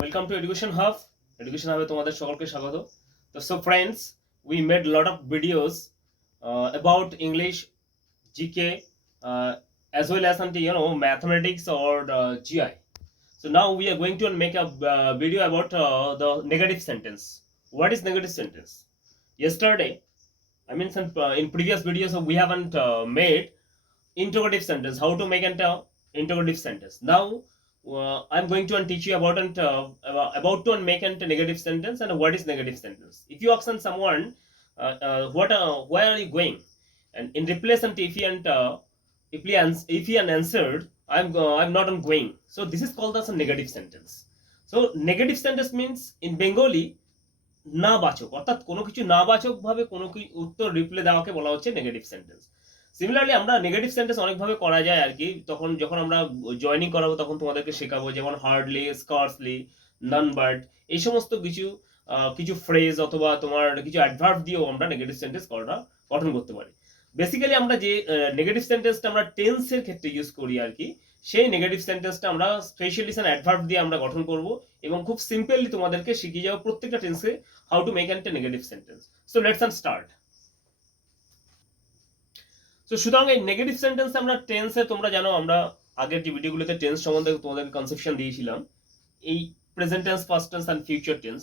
Welcome to Education Hub. Education Hub তোমাদের সকলকে স্বাগত। So friends, we made a lot of videos about English, GK, as well as mathematics or GI. So now we are going to make a video about the negative sentence. What is negative sentence? Yesterday, in previous videos we haven't made interrogative sentence, how to make an interrogative sentence. Now I'm going to teach you about to make a negative sentence and what is negative sentence. If you ask someone where are you going, and in replace and if he answered I'm not on going, so this is called as a negative sentence. So negative sentence means in Bengali না বাচক, অর্থাৎ কোনো কিছু না বাচক ভাবে কোনো কি উত্তর রিপ্লাই দেওয়াকে বলা হচ্ছে নেগেটিভ সেন্টেন্স। সিমিলারলি আমরা নেগেটিভ সেন্টেন্স অনেকভাবে করা যায় আর কি। তখন যখন আমরা জয়েনিং করাবো তখন তোমাদেরকে শেখাবো, যেমন হার্ডলি, স্কার্সলি, নান বাট, এই সমস্ত কিছু কিছু ফ্রেজ অথবা তোমার কিছু অ্যাডভার্ব দিয়েও আমরা নেগেটিভ সেন্টেন্স গঠন করতে পারি। বেসিক্যালি আমরা যে নেগেটিভ সেন্টেন্সটা আমরা টেন্সের ক্ষেত্রে ইউজ করি আর কি, সেই নেগেটিভ সেন্টেন্সটা আমরা স্পেশালিস্ট অ্যাডভার্ব দিয়ে আমরা গঠন করব এবং খুব সিম্পলি তোমাদেরকে শিখিয়ে যাবো প্রত্যেকটা টেন্সে how to make an negative sentence. So let's start. তো সুতরাং এই নেগেটিভ সেন্টেন্স আমরা টেন্সে, তোমরা জানো আমরা আগের যে ভিডিওগুলোতে টেন্স সম্বন্ধে তোমাদের কনসেপশন দিয়েছিলাম, এই present tense, past tense and future tense.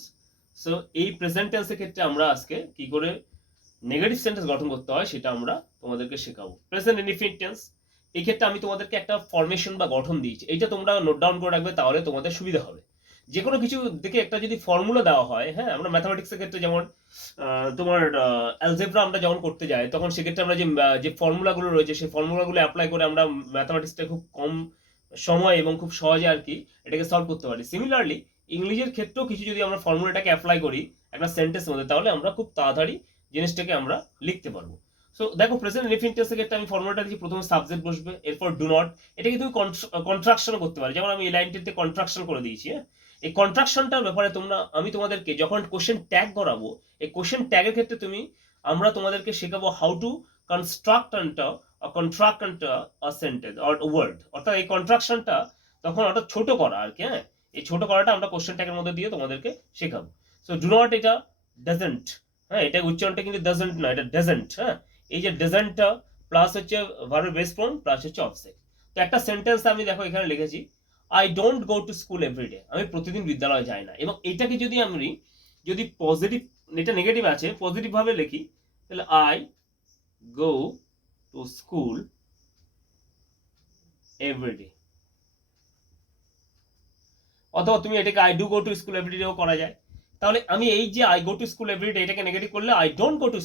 So এই প্রেজেন্ট টেন্সের ক্ষেত্রে আমরা আজকে কি করে নেগেটিভ সেন্টেন্স গঠন করতে হয় সেটা আমরা তোমাদেরকে শেখাবো। প্রেজেন্ট ইনডিফিনিট টেন্স, এই ক্ষেত্রে আমি তোমাদেরকে একটা ফরমেশন বা গঠন দিয়েছি, এইটা তোমরা নোট ডাউন করে রাখবে, তাহলে তোমাদের সুবিধা হবে। যে কোনো কিছু দেখে একটা যদি ফর্মুলা দেওয়া হয়, হ্যাঁ, আমরা ম্যাথামেটিক্সের ক্ষেত্রে যেমন তোমার অ্যালজেব্রা আমরা যখন করতে যাই তখন সেক্ষেত্রে আমরা যে ফর্মুলাগুলো রয়েছে সেই ফর্মুলাগুলো অ্যাপ্লাই করে আমরা ম্যাথামেটিক্সটা খুব কম সময় এবং খুব সহজে আর কি এটাকে সলভ করতে পারি। সিমিলারলি ইংলিশের ক্ষেত্রেও কিছু যদি আমরা ফর্মুলাটাকে অ্যাপ্লাই করি একটা সেন্টেন্সের মধ্যে, তাহলে আমরা খুব তাড়াতাড়ি জিনিসটাকে আমরা লিখতে পারবো। সো দেখো, প্রেজেন্ট ইনডিফিনিট টেন্সের ক্ষেত্রে আমি ফর্মুলাটা দিচ্ছি, প্রথমে সাবজেক্ট বসবে, এরপর ডু নট, এটাকে তুমি কন্ট্রাকশন করতে পারি, যেমন আমি এই লাইনটিতে কন্ট্রাকশন করে দিয়েছি। হ্যাঁ, এই কন্ট্রাকশনটার ব্যাপারে আমি তোমাদেরকে যখন কোশ্চেন ট্যাগ করাবো, এই কোশ্চেন ট্যাগের ক্ষেত্রে আমরা তোমাদেরকে শেখাবো how to construct a sentence or word, অর্থাৎ এই কন্ট্রাকশনটা তখন অর্থাৎ ছোট করা আর কি। হ্যাঁ, এই ছোট করাটা আমরা কোশ্চেন ট্যাগের মধ্যে দিয়ে তোমাদেরকে শেখাবো। সো ডু নট, এটা ডাজন্ট, হ্যাঁ, এটা উচ্চারণটা কিন্তু ডাজন্ট না, এটা ডাজন্ট। হ্যাঁ, এই যে ডাজন্টটা প্লাস হচ্ছে ভার্বের বেস ফর্ম প্লাস হচ্ছে অবজেক্ট। তো একটা সেন্টেন্স আমি দেখো এখানে লিখেছি, I don't go to school every day, আমি প্রতিদিন বিদ্যালয়ে যাই না। এবং এটাকে যদি পজিটিভ, এটা নেগেটিভ আছে, পজিটিভ ভাবে লিখি, তাহলে I go to school every day, অথবা তুমি এটাকে I do go to school এভরিডেও করা যায়। তাহলে আমি এই যে I go to school every day, এটাকে নেগেটিভ করলে I don't go to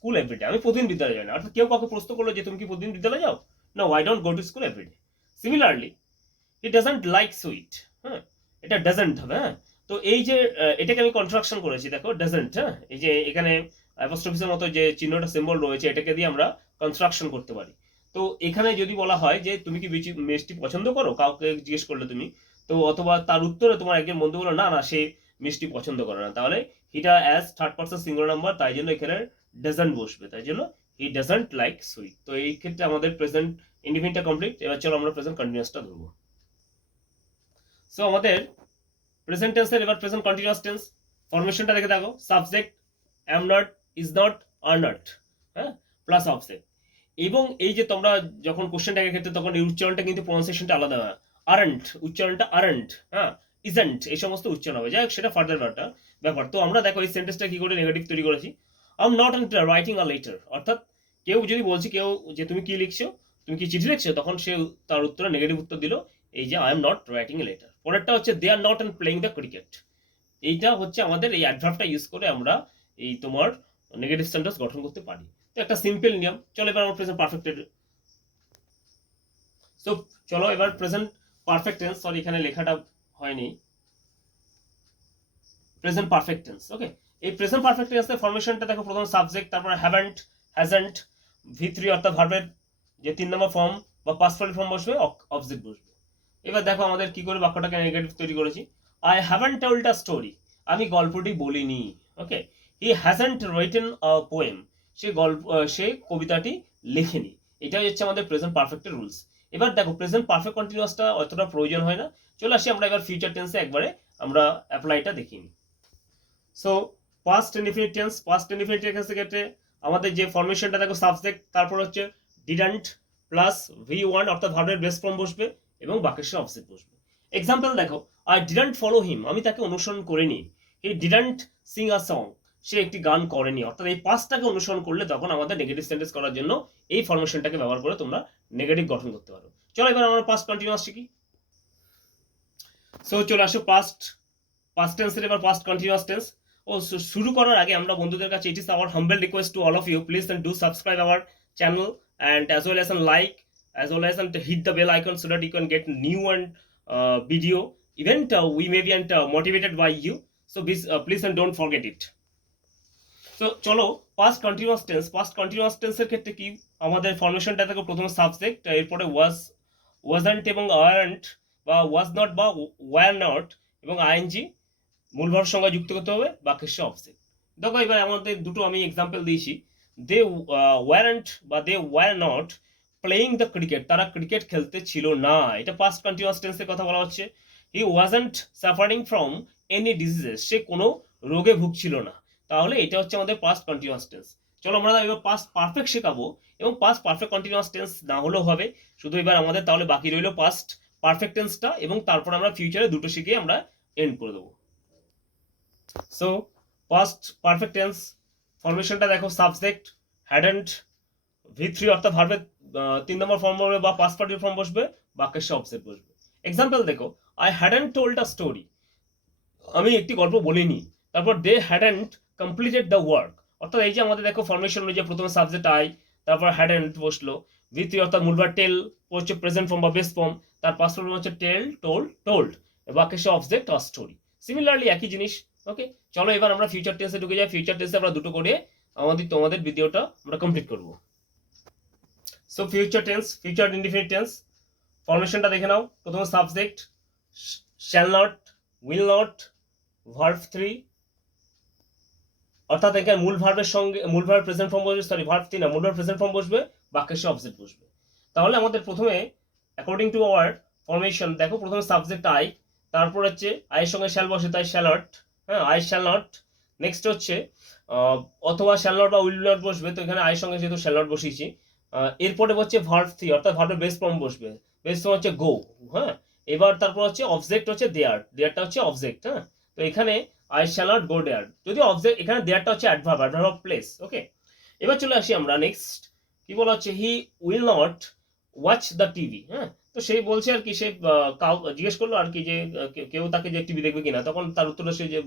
school every day, আমি প্রতিদিন বিদ্যালয়ে যাই না। অর্থাৎ কেউ কাউকে প্রশ্ন করলো যে তুমি কি প্রতিদিন বিদ্যালয়ে যাও, no, I don't go to school every day. Similarly he doesn't like sweet, হ্যাঁ, এটা ডাজন্ট হবে। হ্যাঁ, তো এই যে এটাকে আমি কন্ট্রাকশন করেছি, দেখো ডাজন্ট। হ্যাঁ, এই যে এখানে অ্যাপোস্ট্রফিসের মতো যে চিহ্নটা সিম্বল রয়েছে, এটাকে দিয়ে আমরা কনস্ট্রাকশন করতে পারি। তো এখানে যদি বলা হয় যে তুমি কি মিষ্টি পছন্দ করো, কাউকে জিজ্ঞেস করলে তুমি, তো অথবা তার উত্তরে তোমার একজন বন্ধু বলো না না সে মিষ্টি পছন্দ করে না, তাহলে হিটা as third person singular number, তাই জন্য এখানে ডাজন্ট বসবে, তাই জন্য হি ডাজন্ট লাইক সুইট। তো এই ক্ষেত্রে আমাদের প্রেজেন্ট ইনডিফিনিটটা কমপ্লিট। এবার চলো আমরা প্রেজেন্ট কন্টিনিউয়াসটা ধরবো। সো আমাদের প্রেজেন্ট টেন্সের এবার প্রেজেন্ট কন্টিনিউয়াস টেন্স ফরমেশনটা দেখে দেখো, subject am not, is not, are not, হ্যাঁ, প্লাস অবজেক্ট। এবং এই যে তোমরা যখন কোশ্চেন ট্যাগের ক্ষেত্রে তখন এই উচ্চারণটা কিন্তু প্রনাউন্সিয়েশনটা আলাদা হয়, আরেন্ট উচ্চারণটা আরেন্ট, হ্যাঁ, ইজেন্ট, এই সমস্ত উচ্চারণ হবে। যাই হোক, সেটা ফার্দার ব্যাপার। তো আমরা দেখো এই সেন্টেন্সটা কি করে নেগেটিভ তৈরি করেছি, I am not writing a letter, অর্থাৎ কেউ যদি বলছি কেউ যে তুমি কি লিখছো, তুমি কি চিঠি লিখছো, তখন সে তার উত্তরে নেগেটিভ উত্তর দিল এই যে I am not writing a letter. পরেরটা হচ্ছে they are not and playing the cricket, এইটা হচ্ছে আমাদের এই অ্যাডভার্বটা ইউজ করে আমরা এই তোমার নেগেটিভ সেন্টেন্স গঠন করতে পারি। তো একটা সিম্পল নিয়ম। চলো এবার আমরা প্রেজেন্ট পারফেক্ট, সো চলো এবার প্রেজেন্ট পারফেক্ট টেন্স, সরি এখানে লেখাটা হয়নি, প্রেজেন্ট পারফেক্ট টেন্স। ওকে, এই প্রেজেন্ট পারফেক্ট টেন্সের ফরমেশনটা দেখো, প্রথম সাবজেক্ট, তারপর হ্যাভেন্ট, হ্যাজেন্ট, V3 অর্থাৎ ভার্বের যে 3 নম্বর ফর্ম বা পাস্ট পারফেক্ট ফর্ম বসবে, অবজেক্ট বসবে। এবার দেখো আমাদের কি করে বাক্যটাকে নেগেটিভ তৈরি করেছি, I haven't told a story, আমি গল্পটি বলিনি। Okay, he hasn't written a poem, সে কবিতাটি লেখেনি। এটাই হচ্ছে আমাদের প্রেজেন্ট পারফেক্টের রুলস। এবার দেখো প্রেজেন্ট পারফেক্ট কন্টিনিউয়াসটা অতটা প্রয়োজন হয় না, চলে আসি আমরা এবার ফিউচার টেন্সে একবারে আমরা অ্যাপ্লাইটা দেখিনি। So past indefinite tense, past indefinite টেন্সের ক্ষেত্রে আমাদের যে ফরমেশনটা দেখো সাবজেক্ট, তারপর হচ্ছে ডিডন্ট প্লাস V1 অর্থাৎ ভার্বের বেস ফর্ম বসবে এবং বাক্যের সাথে অবজেক্ট বসবে। এক্সাম্পল দেখো, আই ডিডন্ট ফলো হিম, আমি তাকে অনুসরণ করিনি। He didn't sing a song, সে একটি গান করেনি। অর্থাৎ এই পাস্টটাকে অনুসরণ করলে তখন আমাদের নেগেটিভ সেন্টেন্স করার জন্য এই ফরমেশনটাকে ব্যবহার করে তোমরা নেগেটিভ গঠন করতে পারো। চলো এবার আমরা পাস্ট কন্টিনিউয়াস শিখি। সো চলে আসো পাস্ট টেন্সের এবার পাস্ট কন্টিনিউয়াস টেন্স। ও শুরু করার আগে আমরা বন্ধুদের কাছে, it is our humble request to all of you, please and do subscribe our channel and as well as like, as well as hit the bell icon so that you can get new and video. Even we may be motivated by you, so please and don't forget it. So চলো past continuous tense এর ক্ষেত্রে কি আমাদের ফরমেশনটা থেকে প্রথমে subject, এরপরে wasn't এবং aren't বা was not বা were not এবং ing মূল ভার্ব সংজ্ঞা যুক্ত করতে হবে বাক্যের সাথে অবজেক্ট। দেখো এবার আমাদের দুটো আমি এক্সাম্পল দিয়েছি। দে ওয়ারেন্ট বা they were not playing the cricket, তারা ক্রিকেট খেলতে ছিল না, এটা পাস্ট কন্টিনিউয়াস টেন্সের কথা বলা হচ্ছে। He wasn't suffering from any diseases, সে কোনো রোগে ভুগছিল না, তাহলে এটা হচ্ছে আমাদের পাস্ট কন্টিনিউয়াস টেন্স। চলো আমরা এবার পাস্ট পারফেক্ট শেখাবো, এবং পাস্ট পারফেক্ট কন্টিনিউয়াস টেন্স না হলেও হবে, শুধু এবার আমাদের তাহলে বাকি রইল পাস্ট পারফেক্ট টেন্সটা, এবং তারপর আমরা ফিউচারে দুটো শিখে আমরা এন্ড করে দেবো। সো পাস্ট পারফেক্ট টেন্স ফরমেশনটা দেখো, সাবজেক্ট হ্যাডন্ট, V3 অর্থাৎ ভার্বের 3 নম্বর ফর্ম বসবে বা পাস্ট পার্টিসিপল ফর্ম বসবে, বাক্যের সাথে অবজেক্ট বসবে। এক্সাম্পল দেখো, I hadn't told a story, আমি একটি গল্প বলিনি। তারপর দে হ্যাডন্ট কমপ্লিটেড দ্য ওয়ার্ক, অর্থাৎ এই যে আমাদের দেখো ফরমেশন অনুযায়ী প্রথমে সাবজেক্ট আই, তারপর হ্যাডন্ট বসলো, V3 অর্থাৎ মূল ভার্ব টেল হচ্ছে প্রেজেন্ট ফর্ম বা বেস ফর্ম, তার পাস্ট ফর্ম হচ্ছে টেল, টোল্ড, বাক্যের সাথে অবজেক্ট আর স্টোরি। সিমিলারলি একই জিনিস। ওকে, চলো এবার আমরা ফিউচার টেন্সে ঢুকে যাই। ফিউচার টেন্সে আমরা দুটো করে তোমাদের ভিডিওটা আমরা কমপ্লিট করব। So future tense, future indefinite tense ফরমেশনটা দেখে নাও। প্রথমে subject shall not, will not, verb 3, অর্থাৎ এখানে মূল ভার্বের সঙ্গে মূল ভার্ব প্রেজেন্ট ফর্ম বসবে, সরি ভার্ব 3 না, মূল ভার্ব প্রেজেন্ট ফর্ম বসবে, বাক্যের সাথে অবজেক্ট বসবে। তাহলে আমাদের প্রথমে অ্যাকর্ডিং টু আওয়ার ফরমেশন দেখো, প্রথমে সাবজেক্ট আই, তারপর হচ্ছে আয়ের সঙ্গে শ্যাল বসে, তাই শ্যাল নট, হ্যাঁ আই শ্যাল নট। নেক্সট হচ্ছে অথবা শ্যাল নট বা উইল নট বসবে, তো এখানে আয়ের সঙ্গে যেহেতু শ্যাল নট বসিয়েছি। এরপরে হচ্ছে ভার্ব 3 অর্থাৎ ভার্বের বেস ফর্ম বসবে, বেস ফর্ম হচ্ছে গো, হ্যাঁ। এবার তারপর হচ্ছে অবজেক্ট হচ্ছে দেয়ারটা হচ্ছে অবজেক্ট, হ্যাঁ। তো এখানে আই শ্যাল নট গো দেয়ার, যদি অবজেক্ট, এখানে দেয়ারটা হচ্ছে অ্যাডভার্ব অফ প্লেস। ওকে, এবার চলে আসি আমরা নেক্সট, কি বলা হচ্ছে, he will not watch the TV, হ্যাঁ। তো সেই বলছে আর কি, সে জিজ্ঞেস করলো আর কি যে কেউ তাকে যে টিভি দেখবে কিনা, তখন তার উত্তরে সে যে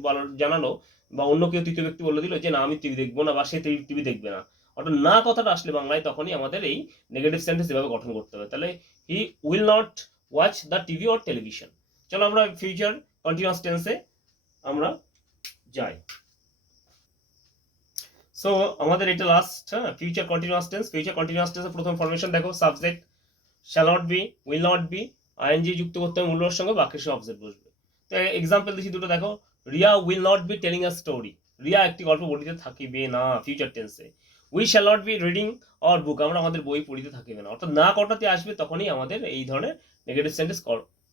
জানালো বা অন্য কেউ তৃতীয় ব্যক্তি বলে দিল যে না আমি টিভি দেখবো না বা সে টিভি দেখবে না। অর্থাৎ না কথাটা আসলে বাংলায় তখনই আমাদের এই নেগেটিভ সেন্টেন্স এভাবে গঠন করতে হবে। তাহলে he will not watch the TV or television. চলো আমরা ফিউচার কন্টিনিউয়াস টেন্সে আমরা যাই। সো আমাদের এটা লাস্ট, হ্যাঁ, future continuous tense. Future continuous টেন্সের প্রথম ফরমেশন দেখো, subject shall not be, will not be, ING যুক্ত করতে হবে মূল সঙ্গে, বাক্যের সাথে অবজেক্ট বসবে। তো এক্সাম্পল দিচ্ছি দুটো দেখো, Riya will not be telling a story, Riya একটি গল্প বলিতে থাকিবে না ফিউচার টেন্সে। We shall not be reading our book, আমরা আমাদের বই পড়িতে থাকিবে না। অর্থাৎ না কটাতে আসবে তখনই আমাদের এই ধরনের নেগেটিভ সেন্টেন্স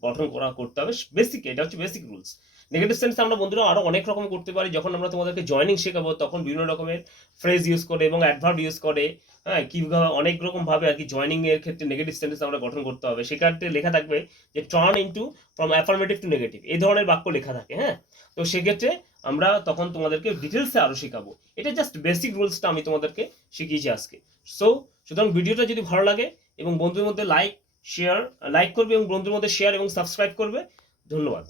গঠন করতে হবে। বেসিক, এটা হচ্ছে বেসিক রুলস। নেগেটিভ সেন্স আমরা বন্ধুরা আরো অনেক রকম করতে পারি। যখন আমরা তোমাদেরকে জয়নিং শেখাবো তখন বিভিন্ন রকমের ফ্রেজ ইউজ করে এবং অ্যাডভার্ব ইউজ করে, হ্যাঁ, কিভাবে অনেক রকম ভাবে আর কি জয়নিং এর ক্ষেত্রে নেগেটিভ সেন্টেন্স আমরা গঠন করতে হবে। সেক্ষেত্রে লেখা থাকবে যে turn into from affirmative two negative, এই ধরনের বাক্য লেখা থাকে, হ্যাঁ। তো সেক্ষেত্রে আমরা তখন তোমাদেরকে ডিটেলসে আরো শেখাবো। এটা জাস্ট বেসিক রুলসটা আমি তোমাদেরকে শিখিয়েছি আজকে। সো সুতরাং ভিডিওটা যদি ভালো লাগে এবং বন্ধুদের মধ্যে লাইক করবে এবং বন্ধুদের মধ্যে শেয়ার এবং সাবস্ক্রাইব করবে। ধন্যবাদ।